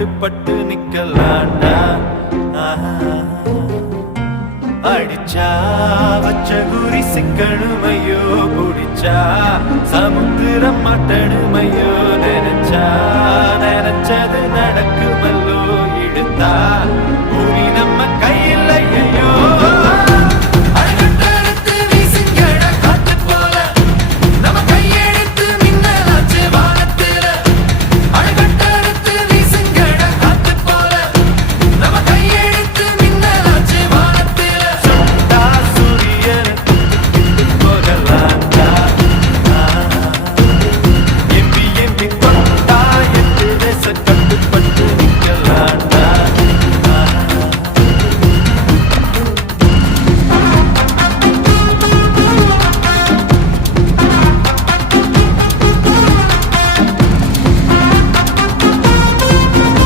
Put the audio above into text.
கட்டுப்பட்டு நிக்கலாண்டா. அடிச்சா வச்ச குறி சிக்கணுமையோ, குடிச்சா சமுத்திரம் மாட்டணுமையோ, நினைச்சா நினைச்சது நடக்குமல்லோ, இழுத்தா